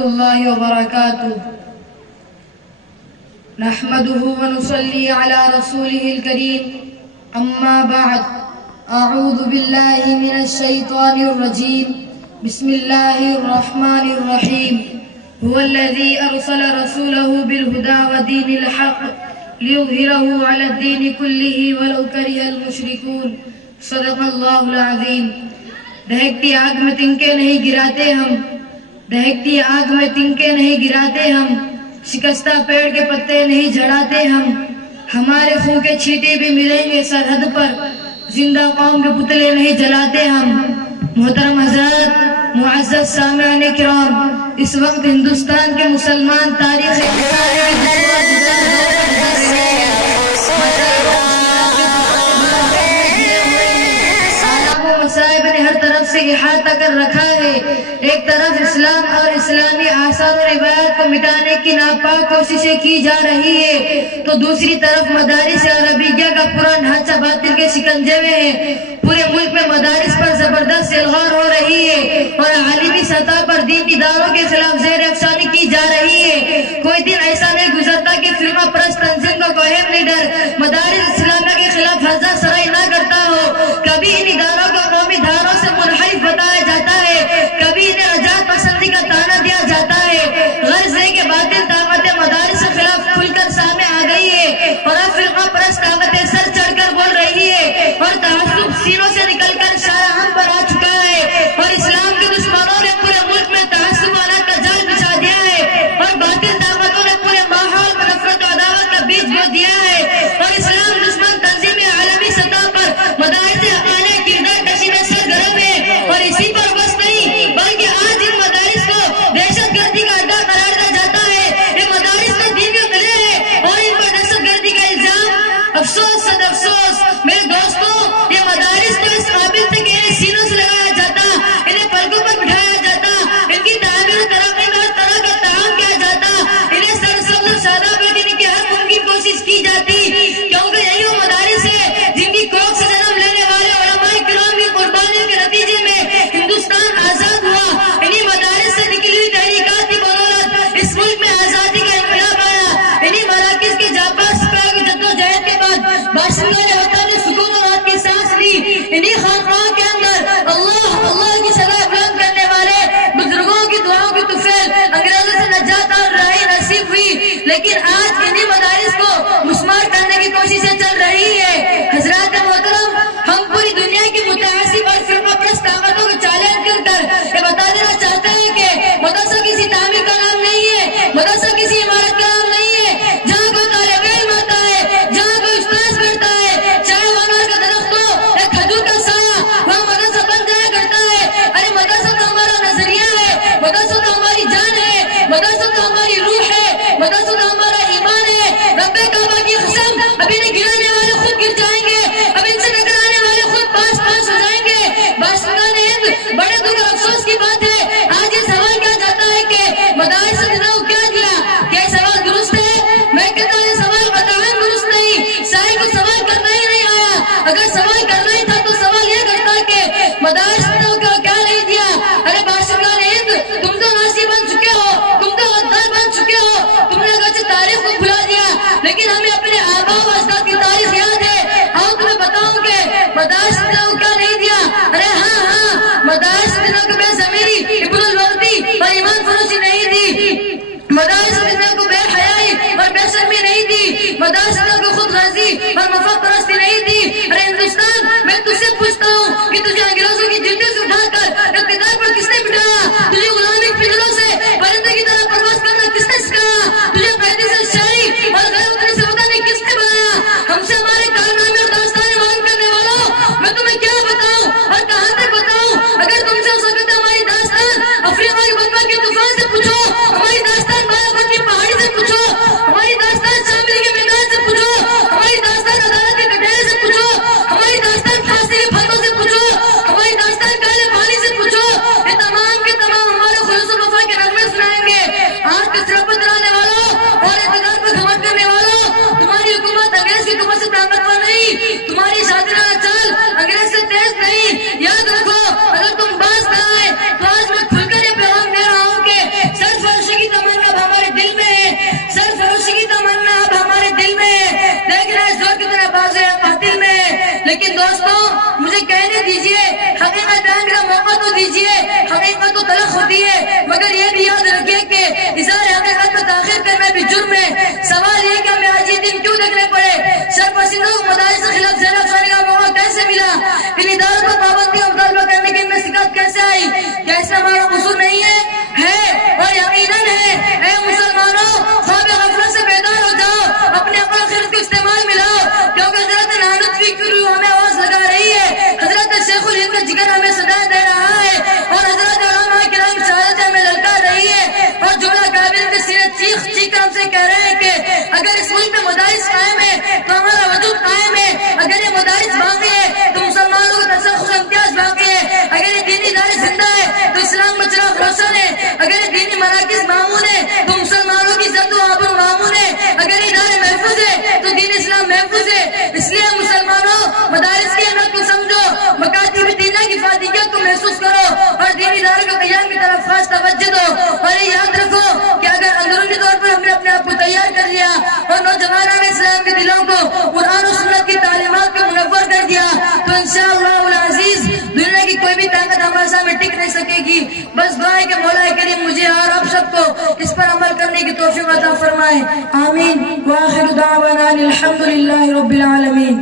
الله وبركاته نحمده ونصلي على رسوله الكريم أما بعد أعوذ بالله من الشيطان الرجيم بسم الله الرحمن الرحيم هو الذي أرسل رسوله بالهدى ودين الحق ليظهره على الدين كله ولو كره المشركون صدق الله العظيم دہکتی آگ میں تنکے نہیں گراتے ہم دہکتی آگ میں تنکے نہیں گراتے ہم شکستہ پیڑ کے پتے نہیں جھڑاتے ہم ہمارے خون کے چھینٹے بھی ملیں گے سرحد پر زندہ قوم کے پتلے نہیں جلاتے ہم محترم حضرات معزز سامعین کرام اس وقت ہندوستان کے مسلمان تاریخ مصائب نے ہر طرف سے احاطہ کر رکھا ہے ایک طرف اسلام اور اسلامی آثار و روایات کو مٹانے کی ناپاک کوششیں کی جا رہی ہے تو دوسری طرف مدارس عربیہ کا پورا ڈھانچہ باطل کے شکنجے میں ہے پورے ملک میں مدارس پر زبردست الغار ہو رہی ہے اور عالمی سطح پر دین اداروں کے خلاف زیر افشانی کی جا رہی ہے کوئی دن ایسا نہیں گزرتا کہ فرقہ پرست تنظیم کا کوئی لیڈر مدارس اسلامیہ کے خلاف ہزار سرائی نہ کرتا ہو کبھی ان اداروں کو قومی دھاروں سے منحرف بتایا جاتا ہے کبھی انہیں رجعت پسندی کا طعنہ دیا جاتا ہے غرض ہے کہ باطل طاقتیں مدارس کے خلاف کھل کر سامنے آ گئی ہے اور اب فرقہ پرست طاقتیں سر چڑھ کر بول رہی ہے اور تعصب سینوں سے نکل کر شاہراہم پر آ چکا ہے اور اسلام کے دشمنوں نے پورے ملک میں تعصب آنا کا جال بچھا دیا ہے اور باطل طاقتوں نے پورے ماحول میں نفرت و عداوت کا بیج بو دیا ہے اور اسلام دشمن تنظیمیں عالمی سطح پر مدارس اعلی کردار کشی میں سرگرم ہے اور اسی پر بس نہیں بلکہ آج ان مدارس کو دہشت گردی کا اڈا قرار دیا جاتا ہے یہ مدارس میں دین کے قلعے ہیں اور ان پر دہشت گردی کا الزام افسوس صد افسوس میرے دوستوں یہ مدارس تو اس قابل تھے کہ انہیں سینوں سے لگایا جاتا انہیں پلکوں پر بٹھایا جاتا ان کی تعمیر و ترقی میں ہر طرح کا تعاون کیا جاتا انہیں سرسبز و شاداب رکھنے کی ہر ممکن کوشش کی جاتی کیونکہ یہی وہ مدارس ہے جن کی کوکھ سے جنم لینے والے علماء کرام کی قربانیوں کے نتیجے میں ہندوستان آزاد ہوا انہی مدارس سے نکلی ہوئی تحریکات کی بدولت اس ملک میں آزادی کا انقلاب آیا انہی مراکز کے جاباز سپاہیوں کی جدوجہد کے بعد باشندگان وطن نے سکون اور راحت کی سانس لی انہی خانقاہوں کے اندر اللہ کی صدا بلند کرنے والے بزرگوں کی دعاؤں کی طفیل انگریزوں سے نجات اور راہی نصیب ہوئی لیکن آج انہی مدارس کو مسمار کرنے کی کوششیں چل رہی ہے حضرات محترم ہم پوری دنیا کی متعصب اور فرقہ پرست طاقتوں کو چیلنج کر کر یہ بتا دینا چاہتے ہیں کہ مدرسہ کسی تعمیر کا نام نہیں ہے مدرسہ کسی عمارت کا نام نہیں ہے جہاں کوئی طالب علم آتا ہے جہاں کوئی استاذ بیٹھتا ہے چاہے وہ انار کا درخت ہو یا کھجور کا سایہ وہاں مدرسہ بن جایا کرتا ہے ارے مدرسہ تو ہمارا نظریہ ہے مدرسہ تو ہماری جان ہے مدرسہ تو ہماری روح ہے مدرسہ تو ہمارا ایمان ہے رب کعبہ کی قسم اب انہیں گرانے والے خود گر جائیں گے اب ان سے ٹکرانے والے خود پاس ہو جائیں گے باشندگان ہند بڑے دکھ اور افسوس کی بات ہے آج یہ سوال کیا جاتا ہے کہ مدارس نے کو کیا دیا کیا یہ سوال درست ہے میں کہتا ہوں یہ سوال قطعاً درست نہیں سائل کو سوال کرنا ہی نہیں آیا اگر سوال کرنا ہی تھا تو سوال یہ کرتا کہ مدارس نے کو کیا نہیں دیا ارے باشندگان ہند تم تو ناسی بن چکے ہو تم تو غدار بن چکے ہو تم نے اگرچہ تاریخ کو بھلا دیا لیکن ہمیں اپنے آباء و اجداد کی تاریخ یاد ہے آؤ تمہیں بتاؤں کہ مدارس نے کو کیا نہیں دیا ارے ہاں مدارس نے کو بے ضمیری ابن الوردی اور ایمان فروشی نہیں دی مدارس نے کو بے حیائی اور بے شرمی نہیں دی مدارس نے کو خود غرضی اور مفاد پرستی نہیں دی ارے ہندوستان میں تجھ سے پوچھتا ہوں کہ تجھے انگریزوں کی جلدوں سے اٹھا کر اقتدار پر کس نے بٹھایا تجھے غلامی پنجروں سے پرندے کی طرح پرواز کرنا کس نے سکھایا تجھے قیدی سے شاعری اور غیر وطنی سے بتانے کس نے بنایا ہم سے ہمارے کارنامے اور داستانیں معلوم کرنے والوں میں تمہیں کیا بتاؤں اور کہاں تک بتاؤں اگر تم سے ہو سکے تو ہماری داستان افریقہ کی بمبا کے طوفان سے پوچھو ہماری داستان بالاکوٹ کی پہاڑی سے پوچھو ہماری داستان شاملی کے میدان سے پوچھو ہماری داستان عدالت کے کٹہرے سے پوچھو ہماری داستان پھانسی کے پھندوں سے پوچھو ہماری داستان کالے پانی سے پوچھو یہ تمام کے تمام ہمارے خلوص و وفا کے نغمے سنائیں گے آج کثرت پر دلانے والوں اور اقتدار پر گھمنڈ کرنے والوں تمہاری حکومت انگریز کی حکومت سے طاقتور نہیں تمہاری شاطرانہ چال انگریز سے تیز نہیں یاد رکھو اگر تم باز نہ آئے تو آج میں کھل کر یہ پیغام دے رہا ہوں کہ صرف دوستوں مجھے کہنے دیجئے، حقیقت بیان کا موقع تو دیجئے، حقیقت تو تلخ ہوتی ہے، مگر یہ بھی یاد رکھیے کہ اظہار حقیقت میں تاخیر کرنا بھی جرم ہے۔ سوال یہ کہ ہمیں آج یہ دن کیوں دیکھنے پڑے؟ شرپسندوں کو مدارس کے خلاف زیر افزاری کا موقع کیسے ملا؟ ان اداروں پر پابندی اور مطالبہ کرنے کی ان میں سکت کیسے آئی؟ کیا اس میں ہمارا قصور نہیں ہے اور یقیناً ہے۔ اے مسلمانوں، خواب غفلت سے بیدار ہو جاؤ، اپنے عقل و خرد کو استعمال میں لاؤ، کیونکہ حضرت نانوتوی کی روح ہمیں آواز لگا رہی ہے، حضرت شیخ الہند کا جگر ہمیں صدا دے رہا ہے، اور حضرت علماء کرام کی شہادت ہمیں للکار رہی ہے، اور جملہ کابل کے سینے چیخ چیخ کر ہم سے کہہ رہے ہیں کہ اگر اس ملک میں مدارس قائم ہے تو ہمارا وجود قائم ہے، اگر یہ مدارس باقی ہے تو مسلمانوں کو تصرف امتیاز باقی ہے، اگر یہ دینی ادارے زندہ ہے تو اسلام کا چراغ روشن ہے، اگر یہ دینی مراکز معمول ہے تو مسلمانوں کی عزت و آبرو معمول ہے، اگر یہ ادارے محفوظ ہے تو دین اسلام محفوظ ہے۔ اس لیے مسلمانوں مدارس کی اہمیت کو سمجھو، مکاتب دینہ کی فادیت کو محسوس کرو اور دینی ادارے کے قیام کی طرف خاص توجہ دو، اور یہ یاد رکھو کہ اگر اندرونی طور پر ہم نے اپنے آپ کو تیار کر لیا اور نوجوانوں نے اسلام کے دلوں کو قرآن و سنت کی تعلیمات کو منور کر دیا تو انشاءاللہ العزیز دنیا کی کوئی بھی طاقت ہمارے سامنے ٹک نہیں سکے گی۔ بس دعا ہے کہ مولا کریم مجھے اور آپ سب کو اس پر عمل کرنے کی توفیق عطا فرمائے، آمین۔ وآخر دعوانا الحمدللہ رب العالمین۔